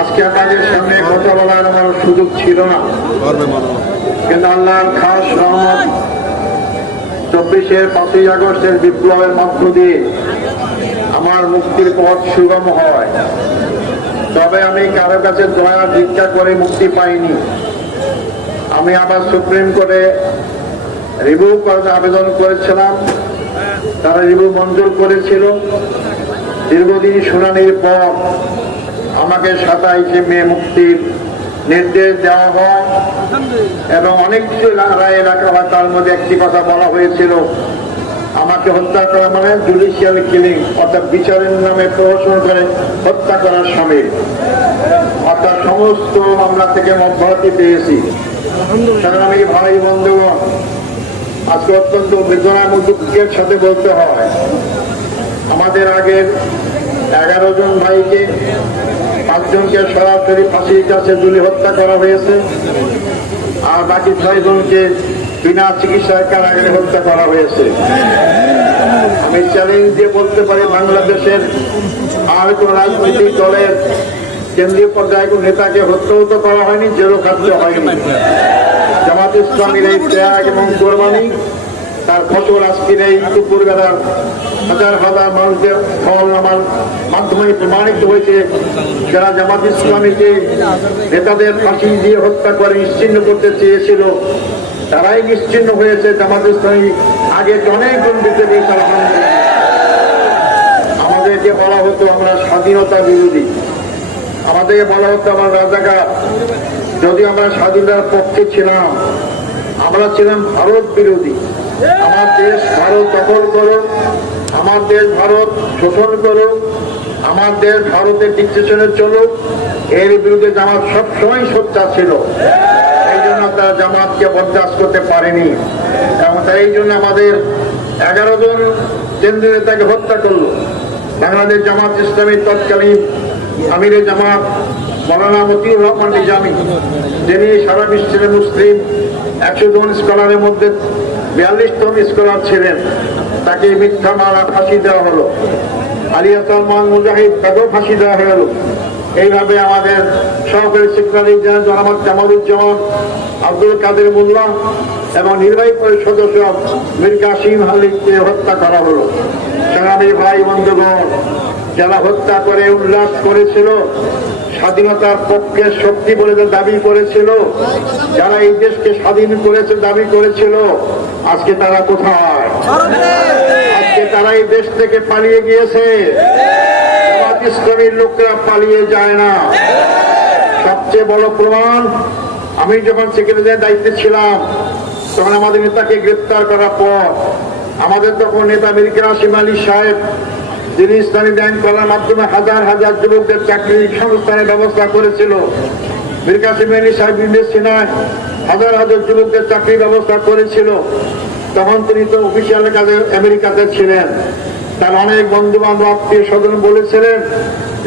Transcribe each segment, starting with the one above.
আজকে আপনাদের সামনে কথা বলার আমার সুযোগ ছিল না। কিন্তু আল্লাহর খাস রহমত চব্বিশের পাঁচই আগস্টের বিপ্লবের মধ্য দিয়ে আমার মুক্তির পথ সুগম হয়। তবে আমি কারও কাছে দয়া ভিক্ষা করে মুক্তি পাইনি। আমি আবার সুপ্রিম কোর্টে রিভিউ করার আবেদন করেছিলাম। তারা রিভিউ মঞ্জুর করেছিল। দীর্ঘদিন শুনানির পর আমাকে সাতাইশে মে মুক্তির নির্দেশ দেওয়া হয়। এবং অনেক কিছু রায় রাখা হয় তার মধ্যে একটি কথা বলা হয়েছিল। আমাকে হত্যা করা মানে জুডিশিয়াল কিলিং, অর্থাৎ বিচারের নামে প্রহসন করে হত্যা করার সামিল। অর্থাৎ সমস্ত মামলা থেকে অব্যাহতি পেয়েছি। কারণ আমি ভাই, বন্ধুগণ, আজকে অত্যন্ত বেদনা এবং দুঃখের সাথে বলতে হয়, আমাদের আগের এগারো জন ভাইকে পাঁচজনকে সরাসরি ফাঁসির কাছে জুলি হত্যা করা হয়েছে। আর বাকি ছয় জনকে বিনা চিকিৎসায় কারাগারে হত্যা করা হয়েছে। আমি চ্যালেঞ্জ দিয়ে বলতে পারি, বাংলাদেশের আর কোন রাজনৈতিক দলের কেন্দ্রীয় পর্যায়ে কোন নেতাকে হত্যাও তো করা হয়নি, জেলও খাটতে হয়নি। জামাত ইসলামীর এই ত্যাগ এবং কোরবানি তার ফসল আজকের এই বেলার হাজার হাজার মানুষদের ফল আমার মাধ্যমে প্রমাণিত হয়েছে, যারা জামাত ইসলামীকে নেতাদের ফাঁসি দিয়ে হত্যা করে নিশ্চিন্ন করতে চেয়েছিল, তারাই নিশ্চিন্ন হয়েছে জামাত ইসলামী। আগে অনেক গুণ দিতে আমাদেরকে বলা হতো আমরা স্বাধীনতা বিরোধী। আমাদেরকে বলা হতো আমার রাজাকার। যদি আমরা স্বাধীনতার পক্ষে ছিলাম, আমরা ছিলাম ভারত বিরোধী। আমার দেশ ভারত দখল করো আমার দেশ ভারত শোষণ করো আমার দেশ ভারতের ডিকটেশনে চলুক, এর বিরুদ্ধে জামাত সবসময় সোচ্চা ছিল। এই জন্য তারা জামাতকে বরদাস্ত করতে পারেনি। এবং তাই এই জন্য আমাদের এগারো জন কেন্দ্রীয় নেতাকে হত্যা করল। বাংলাদেশ জামাত ইসলামী তৎকালীন আমিরে জামাত মৌলানা মতিউর রহমান নিজামী, যিনি সারা বিশ্বের মুসলিম, একশো জন স্কলারের মধ্যে বিয়াল্লিশতম স্কলার ছিলেন। তাকে মিথ্যা মারা ফাঁসি দেওয়া হলো। আলী হাসান মুজাহিদ তাকেও ফাঁসি দেওয়া হলো এইভাবে আমাদের সহকারী সেক্রেটারি জেনারেল জনামত জামালুজ্জামান, আব্দুল কাদের মোল্লা এবং নির্বাহী পরিষদ সদস্য মীর কাসিম আলীকে হত্যা করা হলো। সংগ্রামী ভাই বন্ধুগণ, যারা হত্যা করে, উল্লাস করেছিল, স্বাধীনতার পক্ষে শক্তি বলে দাবি করেছিল, যারা এই দেশকে স্বাধীন করেছে, দাবি করেছিল আজকে তারা কোথায়? আজকে তারা এই দেশ থেকে পালিয়ে গিয়েছে। ইসলামীর লোকরা পালিয়ে যায় না। সবচেয়ে বড় প্রমাণ, আমি যখন সেক্রেটারির দায়িত্বে ছিলাম, তখন আমাদের নেতাকে গ্রেপ্তার করার পর, আমাদের তখন নেতা মির্কা আসিম আলী সাহেব, যিনি ইসলামী ব্যাংক করার মাধ্যমে হাজার হাজার যুবকদের চাকরি সংস্থানের ব্যবস্থা করেছিল মীর কাসিম আলী সাহেব বিদেশ সিনায় হাজার হাজার যুবকদের চাকরির ব্যবস্থা করেছিল। তখন তিনি তো অফিসিয়াল কাজে আমেরিকাতে ছিলেন। তার অনেক বন্ধু বান্ধব আত্মীয় স্বজন বলেছিলেন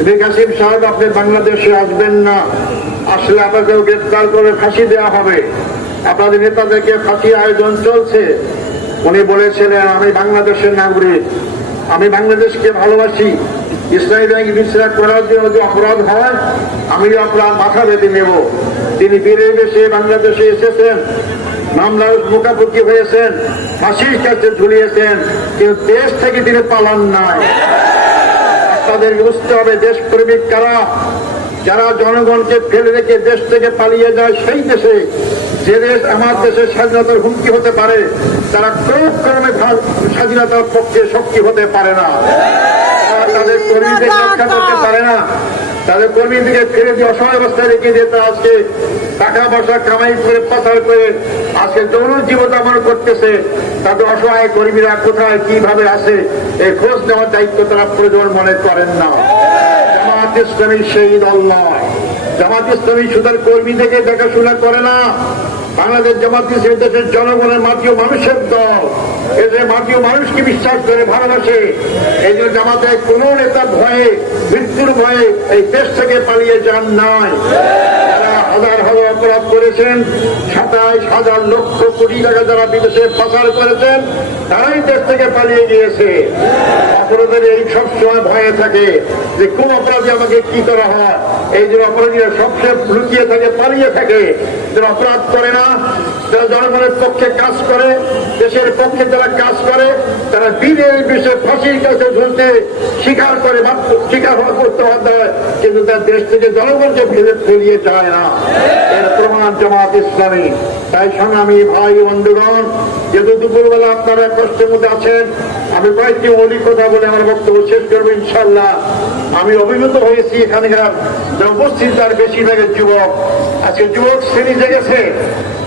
মীর কাসিম সাহেব, আপনি বাংলাদেশে আসবেন না। আসলে আপনাকেও গ্রেপ্তার করে ফাঁসি দেওয়া হবে। আপনাদের নেতাদেরকে ফাঁসি আয়োজন চলছে। উনি বলেছিলেন, আমি বাংলাদেশের নাগরিক। আমি বাংলাদেশকে ভালোবাসি। ইসলামী ব্যাংক বিচার করার জন্য যে অপরাধ হয়, আমি আপনার মাথা বেঁধে নেব। তিনি বীরে বেশে বাংলাদেশে এসেছেন, মামলার মুখাপুখি হয়েছেন, ফাঁসির কাছে ঝুলিয়েছেন, কিন্তু দেশ থেকে তিনি পালান নাই। আপনাদের বুঝতে হবে দেশপ্রেমিক কারা? যারা জনগণকে ফেলে রেখে দেশ থেকে পালিয়ে যায় সেই দেশে। যে দেশ আমার দেশের স্বাধীনতার হুমকি হতে পারে, তারা কোন ক্রমে স্বাধীনতার পক্ষে শক্তি হতে পারে না। তাদের কর্মীদের রক্ষা করতে পারে না। তাদের কর্মীদেরকে ফেলে দিয়ে অসহায় অবস্থায় রেখে দিয়ে তারা আজকে টাকা পয়সা কামাই করে পাচার করে আজকে যৌন জীবনযাপন করতেছে। তাদের অসহায় কর্মীরা কোথায় কীভাবে আছে এই খোঁজ নেওয়ার দায়িত্ব তারা প্রয়োজন মনে করেন না। জামাত ইসলামী সেই দল নয় জামাত ইসলামী সুদের কর্মী থেকে দেখাশোনা করে না। বাংলাদেশ জামাত ইসলামী দেশের জনগণের মাটিও মানুষের দল। এদের মাটিও মানুষকে বিশ্বাস করে ভালোবাসে। এই জন্য জামাতে কোনো নেতার ভয়ে, মৃত্যুর ভয়ে এই দেশ থেকে পালিয়ে যান নাই। হাজার হাজার অপরাধ করেছেন, সাতাইশ হাজার লক্ষ কোটি টাকা যারা বিদেশে পাচার করেছেন, তারাই দেশ থেকে পালিয়ে গিয়েছে। অপরাধের এই সব সময় ভয়ে থাকে যে কোন অপরাধে আমাকে কি করা হয়? এই যে অপরাধীরা সবসময় লুকিয়ে থাকে, পালিয়ে থাকে, যারা অপরাধ করে না, যারা জনগণের পক্ষে কাজ করে, দেশের পক্ষে যারা কাজ করে, তারা দিনের বিষয়ে ফাঁসির কাছে ঝুলতে স্বীকার করে স্বীকার করতে হয়, কিন্তু তার দেশ থেকে জনগণকে ফেলে ফেলিয়ে যায় না। এর প্রমাণ জামাত ইসলামী। তাই সংগ্রামী ভাই বন্ধুগণ, যেহেতু দুপুরবেলা আপনারা কষ্টের মধ্যে আছেন আমি কয়েকটি মৌলিক কথা বলে আমার বক্তব্য শেষ করব ইনশাল্লাহ আমি অভিভূত হয়েছি এখানকার যারা উপস্থিত, তার বেশিরভাগের যুবক। আজকে যুবক শ্রেণি জেগেছে।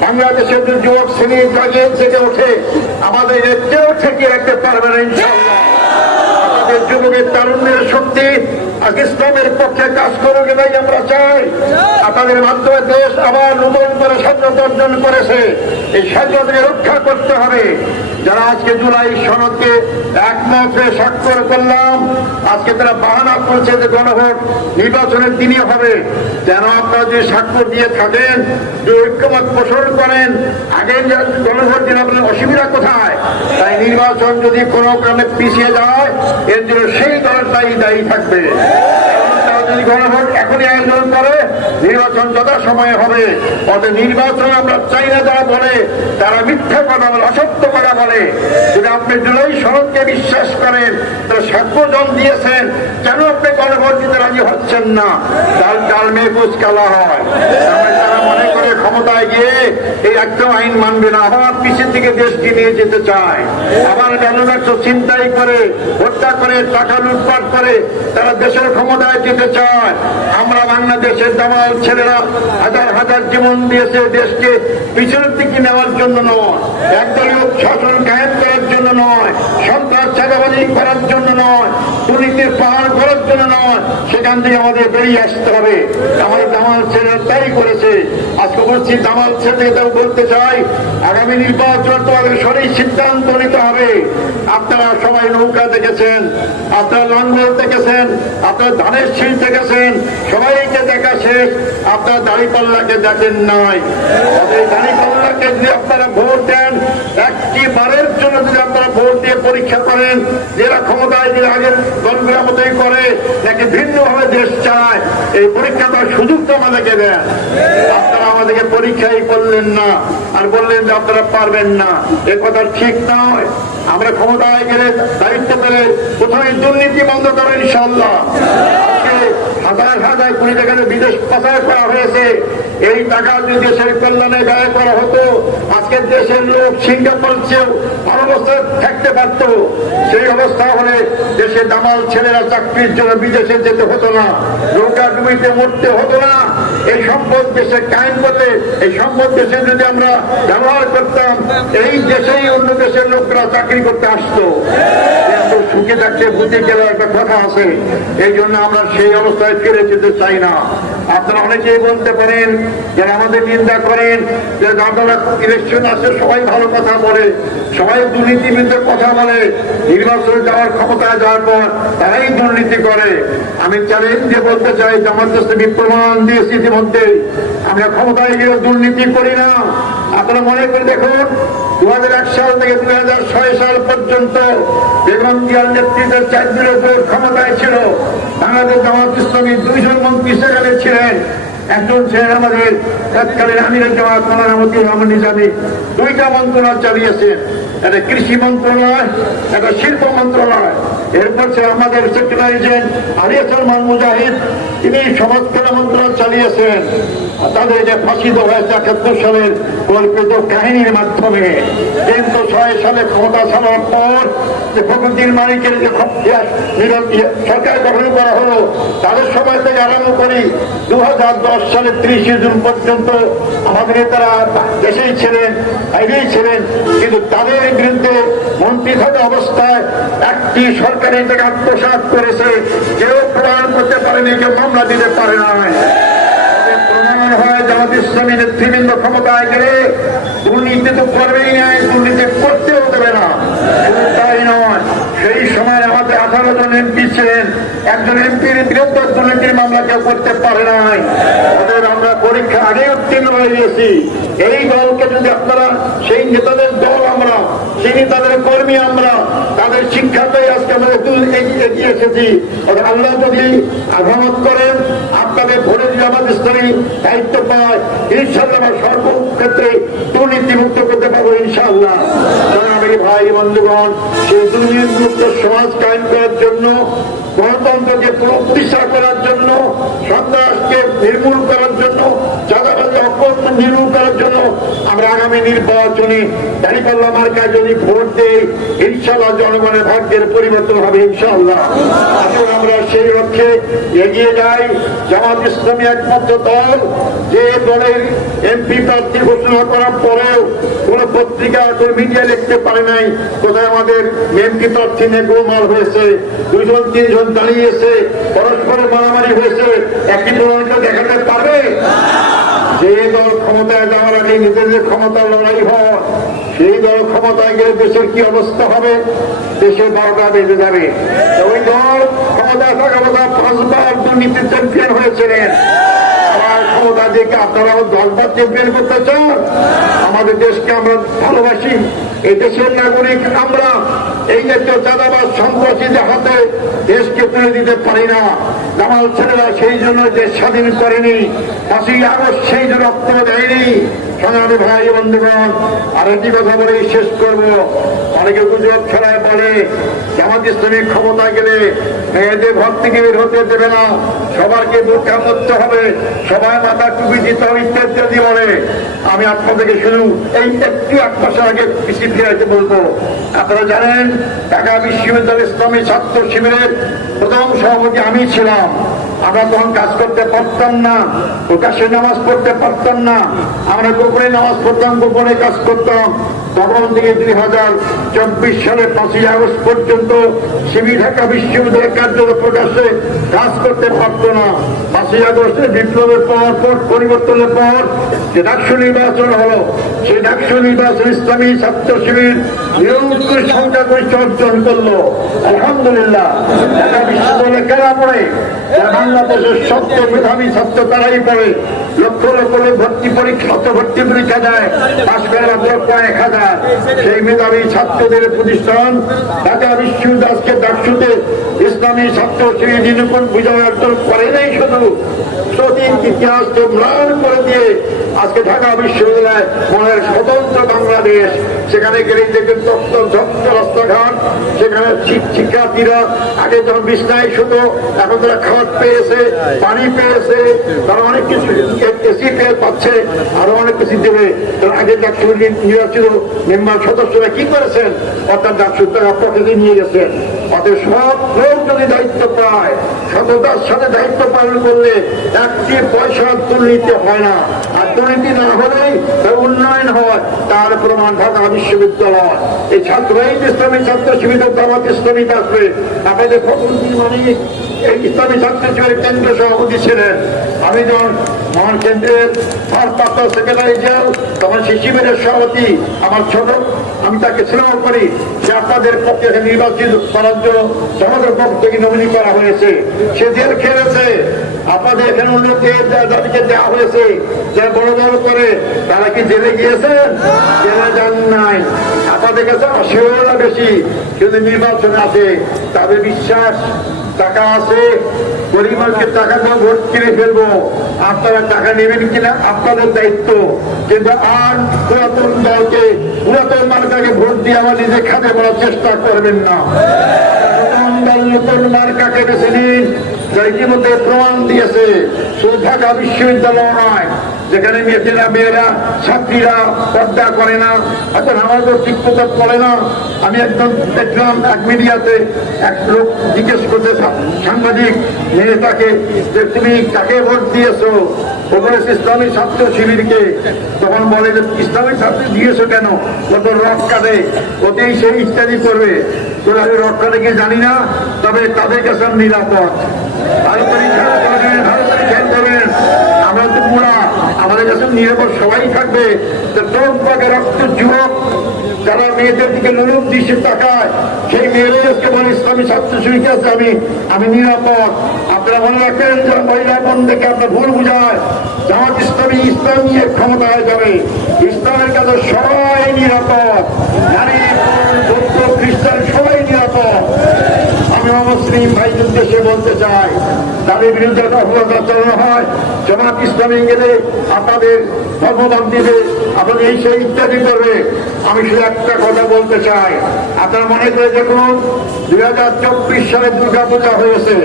বাংলাদেশের যে যুবক শ্রেণি জাগে জেগে ওঠে, আমাদের কেউ ঠেকিয়ে রাখতে পারবে না ইনশাল্লাহ আমাদের যুবকের তারুণ্যের শক্তি ইসলামের পক্ষে কাজ করুক এটাই আমরা চাই। আপনাদের মাধ্যমে দেশ আবার নতুন করে স্বাধীনতা অর্জন করেছে। এই স্বাধীনতাকে রক্ষা করতে হবে। যারা আজকে জুলাই সনদকে একমত স্বাক্ষর করলাম, আজকে তারা বাহানা করছে যে গণভোট নির্বাচনের দিনই হবে। যেন আপনারা যদি স্বাক্ষর দিয়ে থাকেন যে ঐক্যমত পোষণ করেন, আগে গণভোট দিন আপনার অসুবিধা কোথায়? তাই নির্বাচন যদি কোনো কারণে পিছিয়ে যায়, এর জন্য সেই দলটাই দায়ী থাকবে। তারা যদি গণভোট এখনই আয়োজন করে নির্বাচন যথা সময়ে হবে। অত নির্বাচন আমরা চাই না যারা বলে, তারা মিথ্যা কথা বলে, অসত্য কথা বলে। যদি আপনি জুলাই সনদকে বিশ্বাস করেন তারা সাক্ষ্যজন দিয়েছেন, কেন আপনি গণভোট দিতে রাজি হচ্ছেন না? ডাল ডাল মেঘুজ কালা হয়। তারা মনে করে ক্ষমতায় গিয়ে এই একদম আইন মানবে না। আবার পিছের দিকে দেশকে নিয়ে যেতে চায়। আবার ব্যালনাক্ষ চিন্তাই করে, হত্যা করে, টাকা লুটপাট করে, তারা দেশের ক্ষমতায় যেতে চায়। আমরা বাংলাদেশের দামাল ছেলেরা হাজার হাজার জীবন দিয়েছে দেশকে পিছনের দিকে নেওয়ার জন্য নয়। একদলীয় শাসন কায়েম করার জন্য নয়। সন্ত্রাস চাঁদাবাজি করার জন্য নয়। দুর্নীতির পাহাড় করার জন্য নয়। সেখান থেকে আমাদের বেরিয়ে আসতে হবে। আমাদের দামাল ছেলেরা তাই করেছে। আজকে বলছি দামাল ছেলে তাও বলতে চাই, আগামী নির্বাচন তোমাদের সঠিক সিদ্ধান্ত নিতে হবে। আপনারা সবাই নৌকা দেখেছেন, আপনারা লঙ্গল দেখেছেন, আপনারা ধানের শীল দেখেছেন, সবাইকে দেখা শেষ, আপনারা দাঁড়িপাল্লাকে দেখেন নাই। দাঁড়িপাল্লাকে যদি আপনারা ভোট দেন একটি বারের জন্য যদি আপনারা ভোট দিয়ে পরীক্ষা করেন, যারা ক্ষমতায় যে আগের দলগুলোর মতোই করে, নাকি ভিন্নভাবে দেশ চায়, এই পরীক্ষা করার সুযোগ তো আমাদেরকে দেন। আপনারা আমাদেরকে পরীক্ষাই করলেন না। আর বললেন যে আপনারা পারবেন না। এ কথা ঠিক নয়। আমরা ক্ষমতায় গেলে দায়িত্ব পেলে প্রথমে দুর্নীতি বন্ধ করেন ইনশাল্লাহ হাজার হাজার কোটি টাকা বিদেশ পাচার করা হয়েছে, এই টাকা যদি দেশের কল্যাণে ব্যয় করা হতো, আজকে দেশের লোক সিঙ্গাপুর চেয়েও ভালো অবস্থায় থাকতে পারত। সেই অবস্থা হলে দেশের দামাল ছেলেরা চাকরির জন্য বিদেশে যেতে হতো না। নৌকা ডুবিতে মরতে হতো না। এই সম্পদ দেশে কায়েম করতে এই সম্পদ দেশে যদি আমরা ব্যবহার করতাম, এই দেশেই অন্য দেশের লোকরা চাকরি করতে আসতো। সুখে থাকছে বুঝে গেলে একটা কথা আছে। এই জন্য আমরা সেই অবস্থায় ফিরে যেতে চাই না। আপনারা অনেকেই বলতে পারেন, যারা আমাদের নিন্দা করেন, যে আপনারা ইলেকশন আসে সবাই ভালো কথা বলে, সবাই দুর্নীতি বিরুদ্ধে কথা বলে, নির্বাচনে যাওয়ার ক্ষমতায় যাওয়ার পর তারাই দুর্নীতি করে। আমি চ্যালেঞ্জ দিয়ে বলতে চাই আমার দেশে প্রমাণ দিয়েছি ইতিমধ্যে আমরা ক্ষমতায় গিয়ে দুর্নীতি করি না। আপনারা মনে করে দেখুন দু সাল থেকে দু সাল পর্যন্ত বেগম জিয়ার নেতৃত্বের দিনের জোট ক্ষমতায় ছিল। বাংলাদেশ জামাত ইসলামী দুইজন মন্ত্রী সেখানে ছিলেন। একজন ছিলেন আমাদের তৎকালীন আমিরের জামাত মনারামতি রহমান নিজামী। দুইটা মন্ত্রণালয় চালিয়েছেন। একটা কৃষি মন্ত্রণালয় একটা শিল্প মন্ত্রণালয়। এরপর সে আমাদের সেক্রেটারি ছিলেন আলিয়া সলমান মুজাহিদ, তিনি সমাজ কল্যাণ মন্ত্রণালয় চালিয়েছেন। তাদের যে ফাঁসি হয়েছে একাত্তর সালের কল্পিত কাহিনীর মাধ্যমে। কিন্তু ছয় সালে ক্ষমতা ছাড়ার পর যে প্রকৃতির মালিকের যে সরকার গঠন করা হলো, তাদের সময় থেকে আরম্ভ করি দু হাজার দশ সালে ত্রিশে জুন পর্যন্ত আমাদের তারা দেশেই ছিলেন, বাইরেই ছিলেন, কিন্তু তাদের বিরুদ্ধে মন্ত্রী থাকা অবস্থায় একটি সরকারি থেকে আত্মসাত করেছে, কেউ প্রমাণ করতে পারেনি, কেউ মামলা দিতে পারে না নাই সেই সময় আমাদের একজন দুর্নীতির মামলা কেউ করতে পারে নাই। ওদের আমরা পরীক্ষা আগে উত্তীর্ণ হয়ে গেছি এই দলকে যদি আপনারা, সেই নেতাদের দল আমরা সেই তাদের কর্মী আমরা তাদের শিক্ষাতেই আজকে আমরা একটু এগিয়ে এসেছি। আল্লাহ যদি আঘাত করেন, আপনাদের ভোটে যদি আমাদের স্থানীয় দায়িত্ব পায় ইনশাল্লাহ আমরা সর্বক্ষেত্রে দুর্নীতিমুক্ত করতে পারব ইনশাল্লাহ আমি ভাই, বন্ধুগণ, সেই দুর্নীতিমুক্ত সমাজ কায়েম করার জন্য গণতন্ত্রকে প্রতিষ্ঠা করার জন্য, সন্ত্রাসকে নির্মূল করার জন্য চাঁদাবাজি অকল্প নির্মূল করার জন্য, আমরা আগামী নির্বাচনে দাঁড়িপাল্লা মার্কায় যদি ভোট দেই ইনশাল্লাহ জনগণের ভাগ্যের পরিবর্তন হবে ইনশাল্লাহ আসলে আমরা সেই লক্ষ্যে এগিয়ে যাই। জামাত ইসলামী একমাত্র দল। যে দলের এমপি প্রার্থী ঘোষণা করার পরেও কোন পত্রিকা কোন মিডিয়া লিখতে পারে নাই। কোথায় আমাদের এমপি প্রার্থী নিয়ে গোলমাল হয়েছে, দুইজন তিনজন দাঁড়িয়েছে পরস্পরে মারামারি হয়েছে একই প্রমাণটা দেখাতে পারবে? যে দল ক্ষমতায় যাওয়ার আগে নিজেদের ক্ষমতার লড়াই হয়। সেই দল ক্ষমতায় গেলে দেশের কি অবস্থা হবে? দেশের বারোটা বেঁধে যাবে। ওই দল ক্ষমতায় থাকা অবস্থা পাঁচবার দুর্নীতি চ্যাম্পিয়ন হয়েছিলেন। ক্ষমতা চ্যাম্পিয়ন করতে চান? আমাদের দেশকে আমরা ভালোবাসি। এই দেশের নাগরিক আমরা। হাতে দেশকে তুলে দিতে পারি না। সেই জন্য স্বাধীন করেনি। আগস্ট সেই জন্য রক্ত দেয়নি। সংগ্রামী ভাই, বন্ধুগণ, আর একটি কথা বলে শেষ করব। অনেকে গুজব খেলায় বলে, জামাত ইসলামী ক্ষমতা গেলে মেয়েদের ঘর থেকে বের হতে দেবে না? সবারকে বোরখা করতে হবে, সবাই মাথা টুপি দিতে হবে, ইত্যাদি বলে। আমি আপনাদেরকে শুধু এই একটু এক মাসের আগে পিছিয়ে ফিরাইতে বলব। আপনারা জানেন, ঢাকা বিশ্ববিদ্যালয় ইসলামী ছাত্র শিবিরের প্রথম সভাপতি আমি ছিলাম। আমরা তখন কাজ করতে পারতাম না, প্রকাশ্যে নামাজ পড়তে পারতাম না। আমরা গোপনে নামাজ পড়তাম, গোপনে কাজ করতাম। তখন থেকে দুই হাজার চব্বিশ সালের পাঁচই আগস্ট পর্যন্ত সিবি ঢাকা বিশ্ববিদ্যালয়ের কার্যত প্রকাশ্যে কাজ করতে পারত না। পাঁচই আগস্টে বিপ্লবের পর পর পরিবর্তনের পর যে ডাকসু নির্বাচন হলো, সেই ডাকসু নির্বাচন ইসলামী ছাত্র শিবির নিরঙ্কুশ সংখ্যাগরিষ্ঠ অর্জন করল। আলহামদুলিল্লাহ, ঢাকা বিশ্ববিদ্যালয়ে কেনা পড়ে বাংলাদেশের সবচেয়ে মেধাবী ছাত্র তারাই পড়ে। লক্ষ লক্ষ ভর্তি পরীক্ষা ভর্তি পরীক্ষা দেয়, পাশ করে মাত্র কয়েক হাজার সেই মেধাবী ছাত্রদের প্রতিষ্ঠান, ঢাকা বিশ্ববিদ্যালয় আজকে ডাকসুতে ইসলামী ছাত্র শ্রী নিরূপণ বিজয় অর্জন করে নাই শুধু। সতীন ইতিহাসকে ম্লান করে দিয়ে আজকে ঢাকা বিশ্ববিদ্যালয় মনের স্বতন্ত্র বাংলাদেশ, সেখানে গেলেই দেখবেন তত্ত্ব ঝক্ত রাস্তাঘাট, সেখানে শিক- শিক্ষার্থীরা আগে যখন বিছনায় শুধু এখন তারা খাওয়ার পেয়েছে, পানি পেয়েছে, তারা অনেক কিছু এসি পেয়ে পাচ্ছে, আরও অনেক দেবে। নির্বাচিত মেম্বার সদস্যরা কি করেছেন? অর্থাৎ নিয়ে গেছেন। অতএব সব লোক যদি দায়িত্ব পায়, সততার সাথে দায়িত্ব পালন করলে একটি পয়সা দুর্নীতি হয় না। আর দুর্নীতি না হলেই উন্নয়ন হয়, তার প্রমাণ ঢাকা বিশ্ববিদ্যালয়। এই ছাত্র, এই ইসলামী ছাত্র শিবির দামাত ইসলামিক আসবে। আপনাদের মানিক এই ইসলামী ছাত্র শিবিরের কেন্দ্র সভাপতি ছিলেন। আমি যখন মহান কেন্দ্রের ভারপ্রাপ্ত সেক্রেটারি জেল তখন সেই শিবিরের সভাপতি, আমার ছোট, আমি তাকে স্নেহ করি যে আপনাদের পক্ষে নির্বাচিত করার জন্য সমাজের পক্ষ থেকে নমিনি করা হয়েছে। সে জেল খেলেছে। আপনাদের এখানে উন্নতি যাদেরকে দেওয়া হয়েছে। যারা বড় বড় করে তারা কি জেলে গিয়েছেন জেলে যান নাই। আপনাদের কাছে অসুবিধা বেশি। কিন্তু নির্বাচন আছে। তাদের বিশ্বাস টাকা আছে গরিব মানুষকে টাকা দিয়ে ভোট কিনে ফেলব। আপনারা টাকা নেবেন কিনা আপনাদের দায়িত্ব। কিন্তু আর পুরাতন দলকে পুরাতন মার্কাকে ভোট দিয়ে আমার নিজে খাতে বলার চেষ্টা করবেন না। নতুন দল নতুন মার্কাকে বেছে নিন। যা ইতিমধ্যে প্রমাণ দিয়েছে, শুধু ঢাকা বিশ্ববিদ্যালয় নয়, যেখানে মেয়েরা মেয়েরা ছাত্রীরা পর্দা করে না আমাদের ঠিক মতো করে না। আমি একদম দেখলাম এক মিডিয়াতে এক লোক জিজ্ঞেস করতে সাংবাদিক মেয়ে তাকে যে তুমি কাকে ভোট দিয়েছ? ও ইসলামী ছাত্র শিবিরকে। তখন বলে যে, ইসলামী ছাত্র দিয়েছ কেন? কত রক কাটে ওতেই সে ইত্যাদি করবে। তো আমি রক কাটে কি জানি না, তবে তাদের কাছে নিরাপদ। আমরা মহিলা বোন আপনার ভুল বুঝায়, জামাত নিয়ে ক্ষমতায় যাবে। ইসলামের কাছে সবাই নিরাপদ। নারী খ্রিস্টান আমি অমুসলিম ভাইদের দেশে বলতে চাই তাদের বিরুদ্ধে অপরাধ চালানো হয় জামাত ইসলামী গেলে আপনাদের ধর্মবান্ধীদের আপনাদের এই সেই ইত্যাদি করবে। আমি শুধু একটা কথা বলতে চাই। আপনারা মনে করে দেখুন, দুই হাজার চব্বিশ সালে দুর্গা পূজা হয়েছে,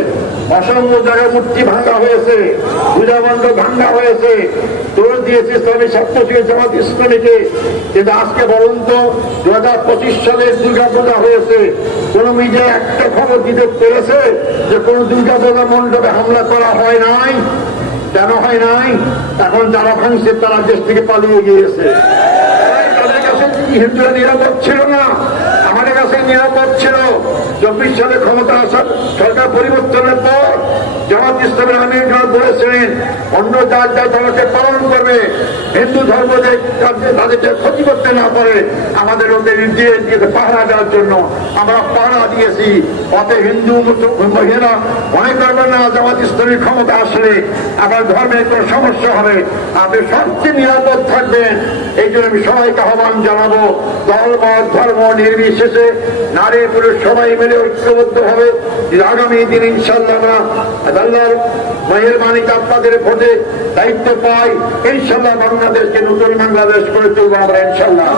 অসংখ্য জায়গায় মূর্তি ভাঙা হয়েছে, পূজা মণ্ডপ ভাঙা হয়েছে। তোর দিয়েছে ইসলামী জামাত ইসলামীকে আজকে বলুন তো দু হাজার পঁচিশ সালে দুর্গা পূজা হয়েছে। কোন মিডিয়া একটা খবর দিতে পেরেছে যে কোন দুর্গা পূজা মণ্ডপে হামলা করা হয় নাই, কেন হয় নাই? এখন যারা ভাঙছে তারা দেশ থেকে পালিয়ে গিয়েছে। তাদের কাছে হিন্দুরা নিরাপদ ছিল না? নিরাপদ ছিল চব্বিশ সালে ক্ষমতা আসার সরকার পরিবর্তনের পর জামাত ইসলামের আমির খান বলেছিলেন, অন্য যার যার ধর্মকে পালন করবে। হিন্দু ধর্ম যে তাদেরকে ক্ষতি করতে না পারে, আমাদের ওদের দিয়ে দিয়েছে পাহারা দেওয়ার জন্য আমরা পাহারা দিয়েছি। অত হিন্দু মহিলা মনে করবেন না, জামাত ইসলামের ক্ষমতা আসলে আবার ধর্মের কোনো সমস্যা হবে। আপনি সবচেয়ে নিরাপদ থাকবেন। এই জন্য আমি সবাইকে আহ্বান জানাব, দল ধর্ম, নির্বিশেষে নারী পুরুষ সবাই মিলে ঐক্যবদ্ধ হবে আগামী দিন ইনশাল্লাহ মেহরবানিতে আপনাদের ভোটে দায়িত্ব পাই। ইনশাল্লাহ বাংলাদেশকে নতুন বাংলাদেশ করে তুলবো আমরা ইনশাল্লাহ